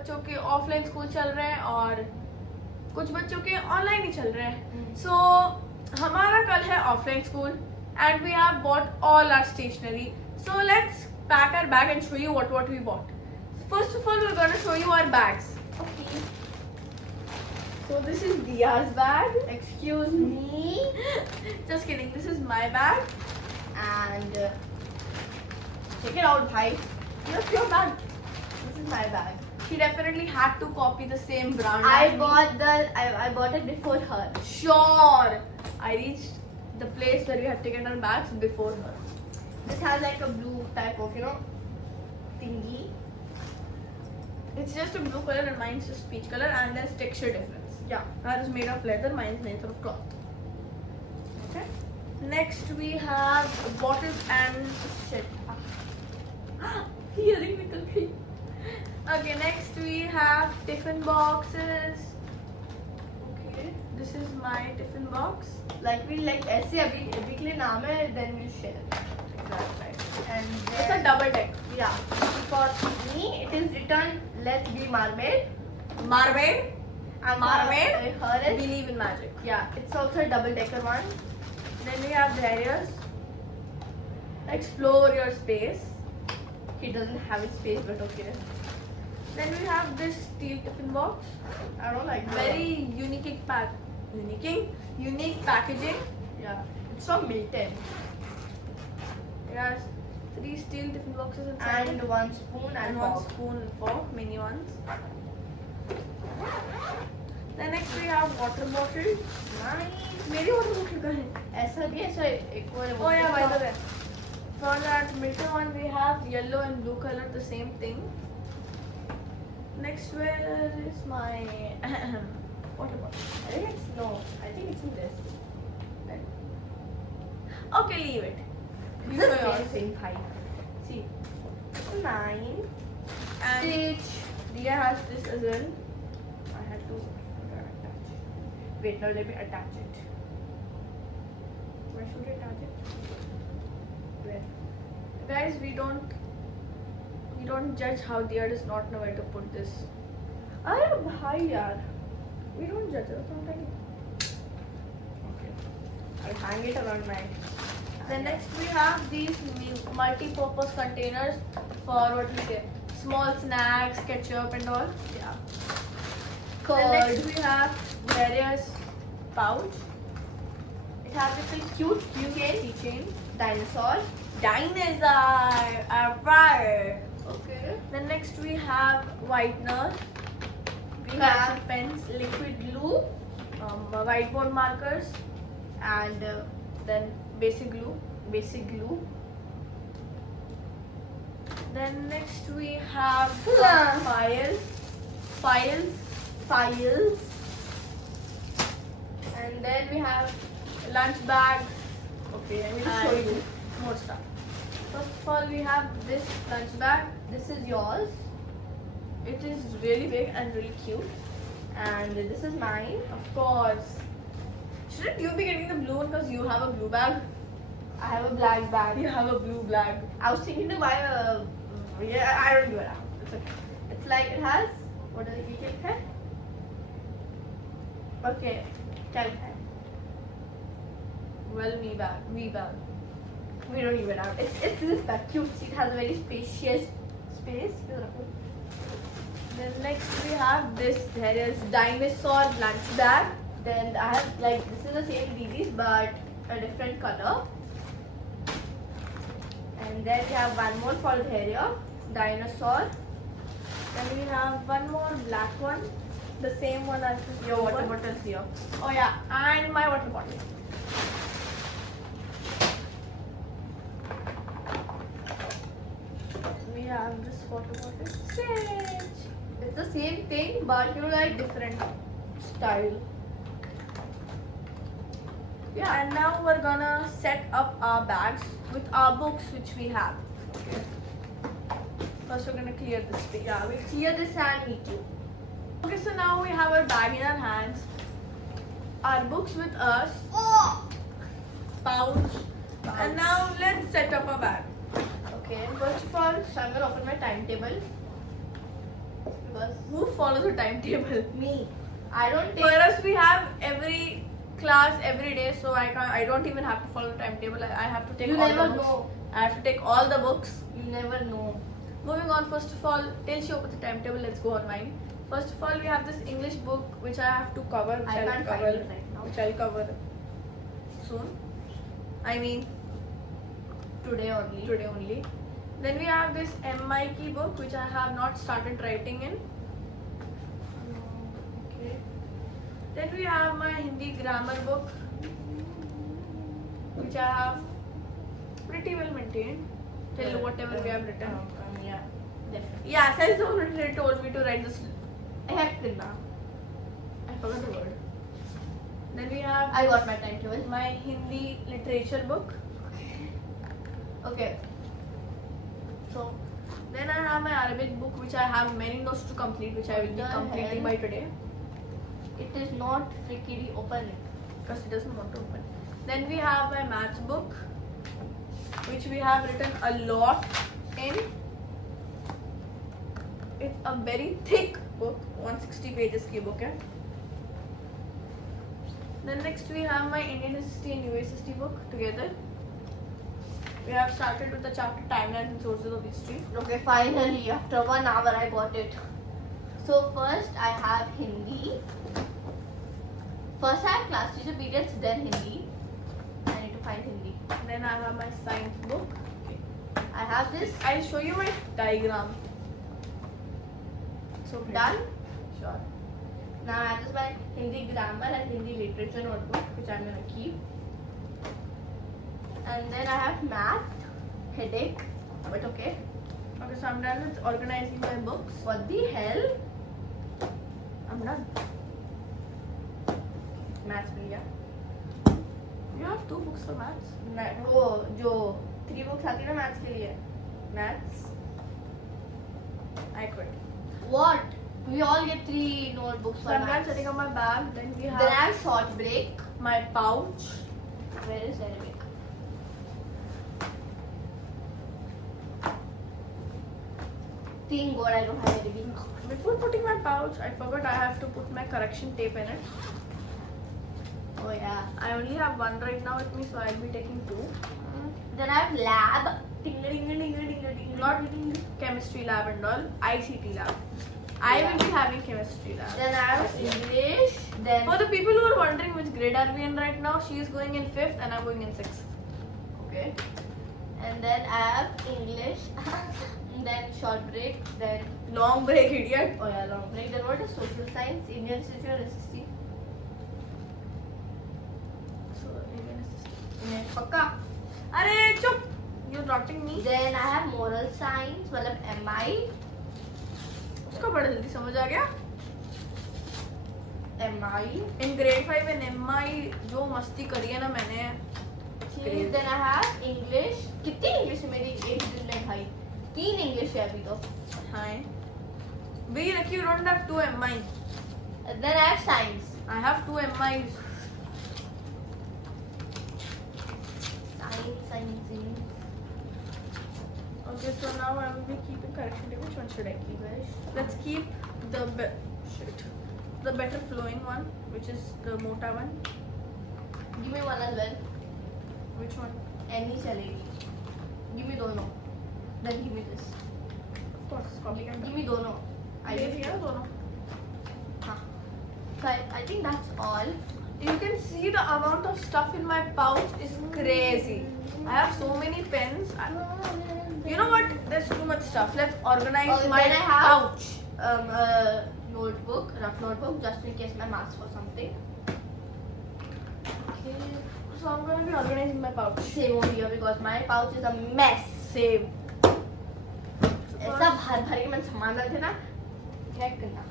बच्चों के offline school चल रहे हैं और कुछ बच्चों के ऑनलाइन ही चल रहे हैं. सो हमारा कल है offline school and we have bought all our stationery. So let's pack our bag and show you what we bought. First of all, we're going to show you our bags. Okay. So this is Dia's bag. Excuse me. Just kidding. This is my bag. And check it out, bhai. That's your bag. This is my bag. She definitely had to copy the same brand. I as me. I bought it before her. Sure. I reached the place where we had taken our bags before her. This has like a blue type of, thingy. It's just a blue color and mine's just peach color and there's texture difference. Yeah. That is made of leather, mine's made of cloth. Okay. Next we have bottles and shit. Hearing निकल गई. Okay, next we have tiffin boxes. Okay, this is my tiffin box. Like ऐसे अभी के लिए नाम है, then we'll share. Right. And It's a then, double deck. yeah, for me it is written let's be mermaid. Mermaid. And Mermaid. her is, Believe in magic. yeah, it's also a double decker one. Then we have barriers. Explore your space. He doesn't have a space, but okay. Then we have this steel tiffin box. I don't like Very unique packaging. Yeah, it's from Milton. It has 3 steel tiffin boxes inside. And one spoon and one fork. spoon and fork, mini ones. Then next we have water bottle. Nice. मेरी water bottle कहाँ है? ऐसा भी ऐसा एक और Oh yeah, by the way. For that Milton one we have yellow and blue color, the same thing. Next where is my water bottle? I think it's in this. Okay, leave it. It's You the show same yours. thing, bhai. See, 9. And Stitch. Dia has this as well. I had to attach it. Wait, now let me attach it. Where should I attach it? Where? Guys, we don't judge how Dia does not know where to put this. अरे भाई यार. We don't judge. That's what I'm telling you. Okay. I'll hang it around my. Then next we have these multi-purpose containers for what we say, small snacks, ketchup and all. Yeah. Then next Curd. we have various pouch. It has this cute keychain. Dinosaur. Dinosaur, alright. Okay. Then next we have whitener, We pencil have pens, liquid glue whiteboard markers, and then basic glue. basic glue. Then next we have Files. files, And then we have. lunch bag, Okay, I will and show you. more stuff. First of all, we have this lunch bag. This is yours, It is really big and really cute. and this is mine. Of course. Shouldn't you be getting the blue one because you have a blue bag? I have a black bag. You have a blue bag. I was thinking to buy a. Yeah, I don't give it out. It's okay. It's like it has. What does it say? Okay, tell me. Well, me bag. We bag. We don't give it out. It's this bag. Cute. See, it has a very spacious space. Then next we have this. There is dinosaur lunch bag. Then I have like this is the same DVDs but a different color. And then we have one more for the area. Dinosaur. Then we have one more black one. The same one as this Your blue water one. bottles here. Oh yeah, and my water bottle. We have this water bottle. Stitch. It's the same thing but like different style. Yeah, and now we're gonna set up our bags with our books which we have. Okay. First we're gonna clear this space. Yeah, we'll clear this and meet you. Okay, so now we have our bag in our hands. Our books with us. Pouch. And now let's set up our bag. Okay, first of all, so I'm gonna open my timetable. because Who follows a timetable? me, I don't For take. us, we have every class every day, so I don't even have to follow timetable. I have to take You all never the books. know. I have to take all the books. You never know. Moving on, first of all, till she opens the timetable, let's go on mine. First of all, we have this English book which I have to cover. Which I I'll can't cover, find it right now. Which I'll cover soon. I mean, Today only. today only. Then we have this MIK book which I have not started writing in. Okay. Then we have my Hindi grammar book which I have pretty well maintained till whatever we have written. Yeah, definitely. Yeah, Sai already told me to write this. I have Kirna. I forgot the word. Then we have I got my timetable. my Hindi literature book. Okay. So then I have my Arabic book which I have many notes to complete which I will be What the completing hell? by today It is not freaky open. because it doesn't want to open. Then we have my maths book which we have written a lot in. It's a very thick book, 160 pages की book है. Then next we have my Indian history and US history book together. We have started with the chapter timelines and sources of history. Okay, finally, after 1 hour, I got it. So first, I have Hindi. First, I have class teacher periods, then Hindi. I need to find Hindi. Then I have my science book. I have this. I'll show you my diagram. So pretty. Done. Sure. Now I have this my Hindi grammar and Hindi literature notebook, which I'm gonna keep. And then I have math, headache, but okay. Okay, so I'm done with organizing my books. What the hell? I'm done. Maths में गया. You have 2 books for maths. वो जो 3 books आती है ना maths के लिए. Maths. I quit. What? We all get 3 notebooks So for I'm done maths. setting up my bag. Then we Then I have have short break. my pouch. Where is Arabic? Thank God I don't have Arabic. Before putting my pouch, I forgot I have to put my correction tape in it. Oh yeah. I only have 1 right now with me, so I'll be taking 2. Then I have lab. Ding ding ding ding ding ding. Not chemistry lab and all, ICT lab. I will be having chemistry lab. Then I have English. Then For the people who are wondering which grade are we in right now, she is going in 5th and I'm going in 6th. okay. And then I have English. And then short break. Then Long break, idiot. oh yeah, long break. Then what is social science? Indian history or SST? So, Indian assistant. Pakka. Arey, chup! You're rotting me. Then I have moral science. मतलब MI. उसका बड़ा जल्दी समझ आ गया. MI. In grade 5 in MI जो मस्ती करी है ना मैंने. Great. Then I have English. कितनी English है मेरी एक दिन में भाई? 3 English है अभी तो. Hi. Be lucky you don't have 2 MI. Then I have science. I have 2 MIs. Science. Okay, so now I will be keeping correction tape. Which one should I keep? English. Let's keep the better flowing one, which is the mota one. Give me one as well. Which one? Any चलेगी. Give me दोनों. Then give me this. Of course, copy can Give me दोनों. I give give you you. दोनों. हाँ. So I think that's all. You can see the amount of stuff in my pouch is crazy. I have so many pens. You know what? There's too much stuff. Let's organize Okay, my then I have- pouch. Notebook, rough notebook, just in case my marks for something. Okay. So I'm gonna be organizing my pouch. Same over here because my pouch is a mess. Same. ऐसा भर भर के मैंने सामान रखे ना क्या करना.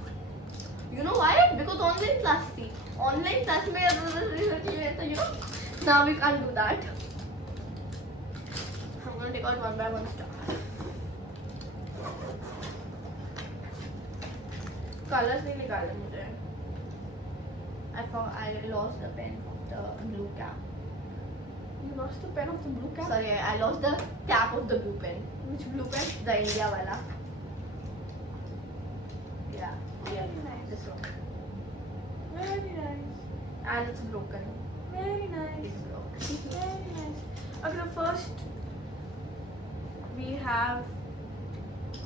You know why? Because online class थी. Online class में तो you know now we can't do that. I'm gonna take out one by one stuff. Colors नहीं निकाले मुझे. I lost the pen of the blue cap. You lost the pen of the blue cap? Sorry, I lost the cap of the blue pen. Which blue pen? The India wala. Yeah. Very nice. This one. Very nice. And it's broken. Very nice. It's broken. Very nice. Okay, the first we have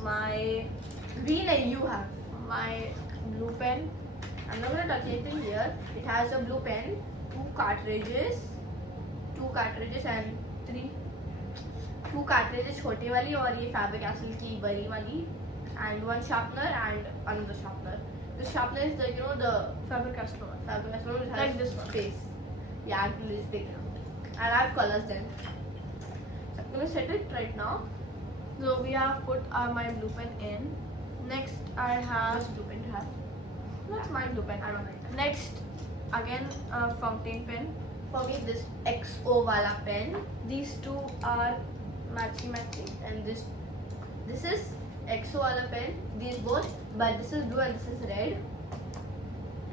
my Green and you have. blue pen. I'm not gonna touch anything here. It has a blue pen, two cartridges and two cartridges, छोटी वाली और ये Faber-Castell की बड़ी वाली, and one sharpener and another sharpener. The sharpener is the the Faber-Castell one. Faber-Castell which has Like this one. space. Yeah, actually it's big now. And I have colors then. So I'm gonna set it right now. So we have put my blue pen in. Next I have Which blue pen you have? that's my blue pen. I don't like that. Next again a fountain pen. For me, this XO wala pen, These two are matchy. and this is XO wala pen. These both, but this is blue and this is red.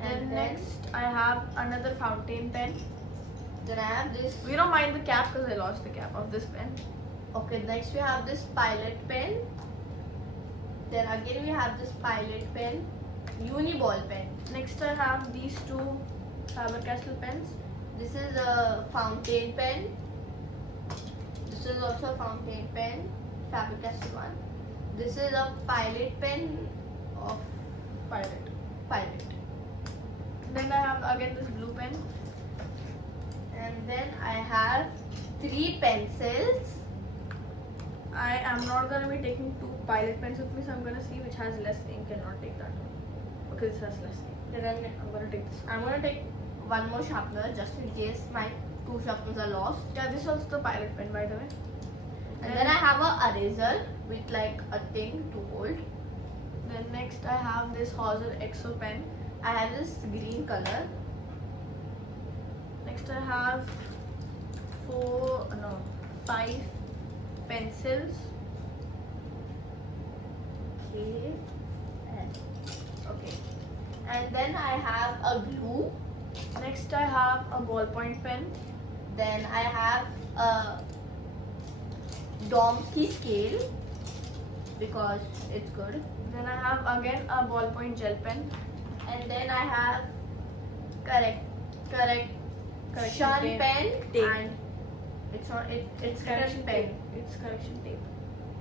And next I have another fountain pen. then I have this. We don't mind the cap because I lost the cap of this pen. Okay, next we have this Pilot pen. Then again we have this Pilot pen, Uni ball pen. Next I have these two Faber-Castell pens. This is a fountain pen. This is also a fountain pen, Faber-Castell one. This is a Pilot pen of Pilot. Then I have again this blue pen. And then I have 3 pencils. I am not gonna be taking 2 Pilot pens with me, so I'm gonna see which has less ink and not take that one. Because this has less ink. Then I'm gonna take this one. I'm gonna take one more sharpener just in case my 2 sharpeners are lost. Yeah, this is also the Pilot pen by the way. And then I have a eraser with like a thing to hold. Then next I have this Hauser XO pen. I have this green color. Next I have 5 pencils. Okay. And then I have a glue. Next I have a ballpoint pen. Then I have a Domsky scale because it's good. Then I have again a ballpoint gel pen. And then I have correction tape. pen Tape. and it's not it's Correction pen. tape. It's correction tape.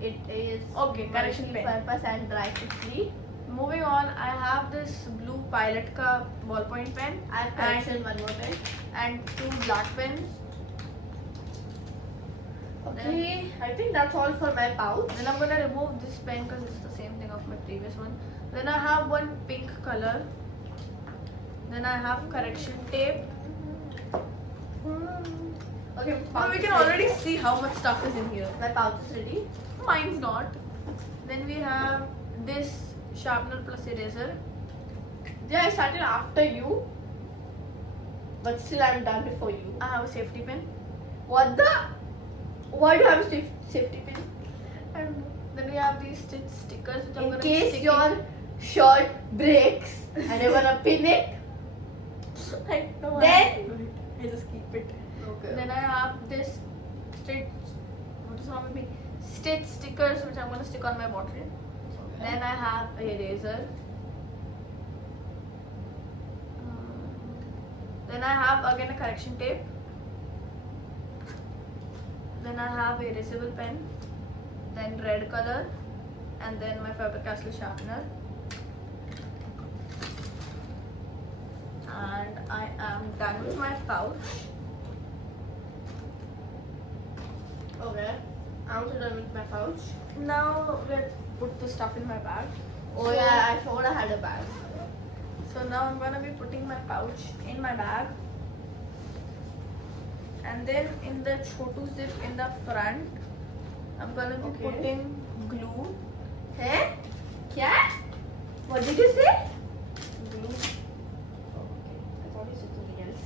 It is Okay, correction pen. multi-purpose and dry quickly. Moving on, I have this blue Pilot ka ballpoint pen I have correction one more pen. and 2 black pens. Okay, I think that's all for my pouch. Then I'm gonna remove this pen because it's the same thing of my previous one. Then I have one pink color. Then I have correction tape. Okay, Now we can already see how much stuff is in here. my pouch is ready. Mine's not. Then we have this sharpener plus eraser. Yeah, I started after you, but still I'm done before you. I have a safety pin. What the? Why do you have a safety pin? And then we have these stickers which I'm In gonna case stick your shirt breaks and you wanna pin it. I know I Then- do it. I just keep it. Okay. Then I have this what is wrong with me? Stitch stickers which I'm gonna stick on my bottle. Then I have a eraser. Then I have again a correction tape. Then I have a erasable pen. Then red color. And then my Faber-Castell sharpener. And I am done with my pouch. Okay. I'm also done with my pouch. Now let's put the stuff in my bag. Oh So- yeah, I forgot I had a bag. So now I'm gonna be putting my pouch in my bag. And then in the chotu zip in the front, I'm gonna be Okay. putting glue. Hey? Kya? What did you say? Glue. Okay. I thought you said something else.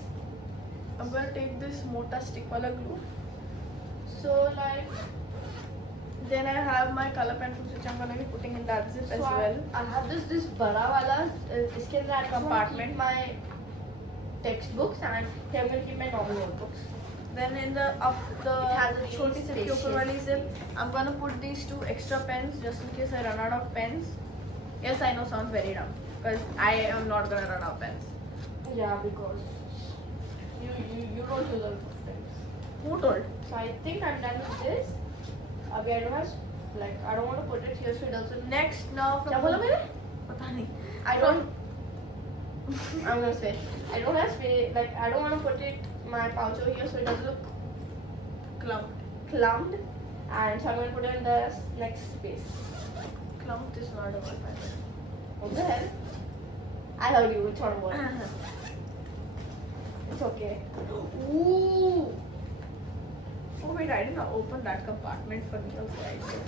I'm gonna take this mota stick wala glue. So like, then I have my color pencils which I'm gonna be putting in that zip as well. I have this bada wala. इसके अंदर I just want to Compartment. keep my textbooks and here I'm gonna keep my normal notebooks. Then in the It has a choti zip ke upar spacious- wali zip, I'm gonna put these 2 extra pens just in case I run out of pens. Yes, I know, sounds very dumb. Because I am not gonna run out of pens. Yeah, because you don't use a lot of things. Who told? So I think I'm done with this. Abhi I don't have, like, I don't want to put it here so it doesn't. Next, now क्या बोला मैंने? पता नहीं. I don't. I'm gonna say I don't have space. Like I don't want to put it my pouch over here so it doesn't look Clumped. clumped. And so I'm gonna put it in the next space. Clumped is not a word, by the way. What the hell? I heard you. It's not a word. It's okay. Ooh. Oh wait, I didn't open that compartment for me. Okay, I did.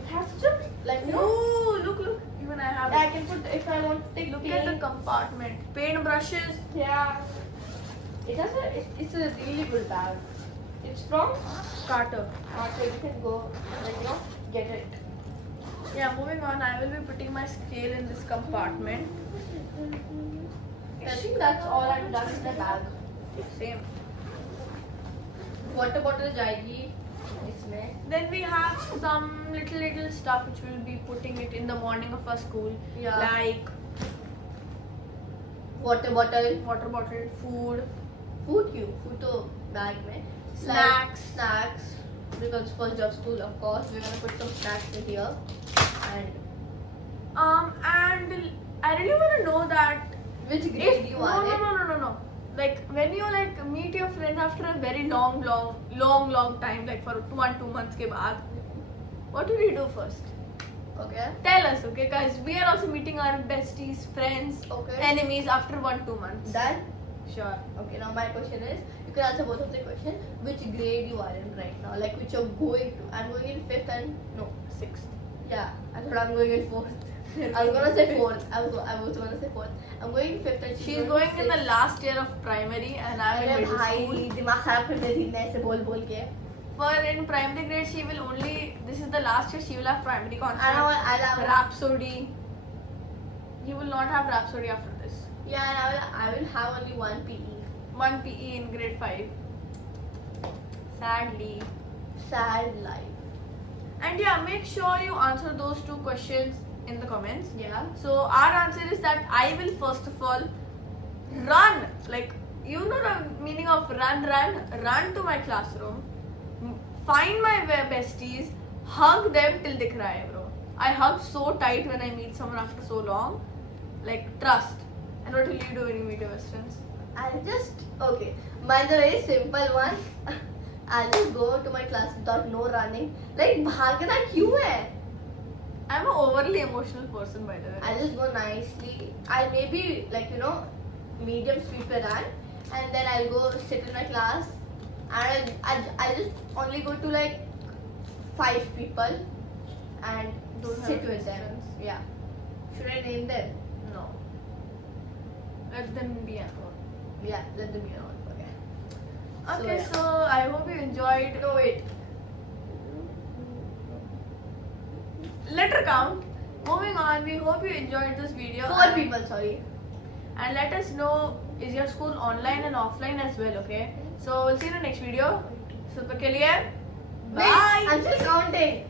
It has such a like you know. Oh, look. Even I have I it. can put if I want to take Look at the compartment. Paint brushes. Yeah. It has a. It's a really good bag. It's from Carter. Carter. You can go like you know get it. Yeah, moving on. I will be putting my scale in this compartment. I think that's all I've done in the bag. Same. Water bottle जाएगी इसमें. Then we have some little stuff which we'll be putting it in the morning of our school. Yeah. Like Water bottle. water bottle, food, Food क्यों? Food तो bag में. Snacks. Snacks. Because first day of school, of course, we're gonna put some snacks in here. And and I really want to know that which if grade you are in. no. Like when you like meet your friends after a very long time, like for 2 months के बाद, what will you do first? Okay. Tell us, okay? Guys, we are also meeting our besties, friends, Okay. enemies after 1-2 months. Done. Sure. Okay. Now my question is, you can answer both of the question. Which grade you are in right now? Like which you're going to? I'm going in 5th and no 6th. Yeah. I thought I'm going in 4th. I was gonna say 4th. I was gonna say 4th. I'm going in 5th and She's going in the 6th. last year of primary and I'm in अरे middle भाई school. दिमाग खराब कर देती है ऐसे बोल के. For in primary grade, she will only. This is the last year she will have primary I concert. love Rhapsody. You will not have Rhapsody after this. Yeah, and I will have only one PE. 1 PE in grade 5. Sadly. Sad life. And yeah, make sure you answer those 2 questions in the comments. Yeah. So our answer is that I will first of all run, like you know the meaning of run to my classroom, find my besties, hug them till dikh raha hai, bro. I hug so tight when I meet someone after so long, like trust. And what will you do when you meet your best friends? I'll just okay. Mine's a very simple one. I'll just go to my class without no running. Like भागना क्यों है? I'm an overly emotional person, by the way. I'll just go nicely. I'll maybe like you know medium speed पे run, and then I'll go sit in my class, and I'll just only go to like 5 people, and Don't have sit with best them. friends. Yeah. Should I name them? No. Let them be at home. Yeah, let them be on. Okay. Okay, yeah. so I hope you enjoyed. No wait. Letter count. Moving on, we hope you enjoyed this video. 4 people. Sorry. And let us know, is your school online and offline as well, okay? So we'll see you in the next video. So, ke liye, Wait, bye. I'm still counting.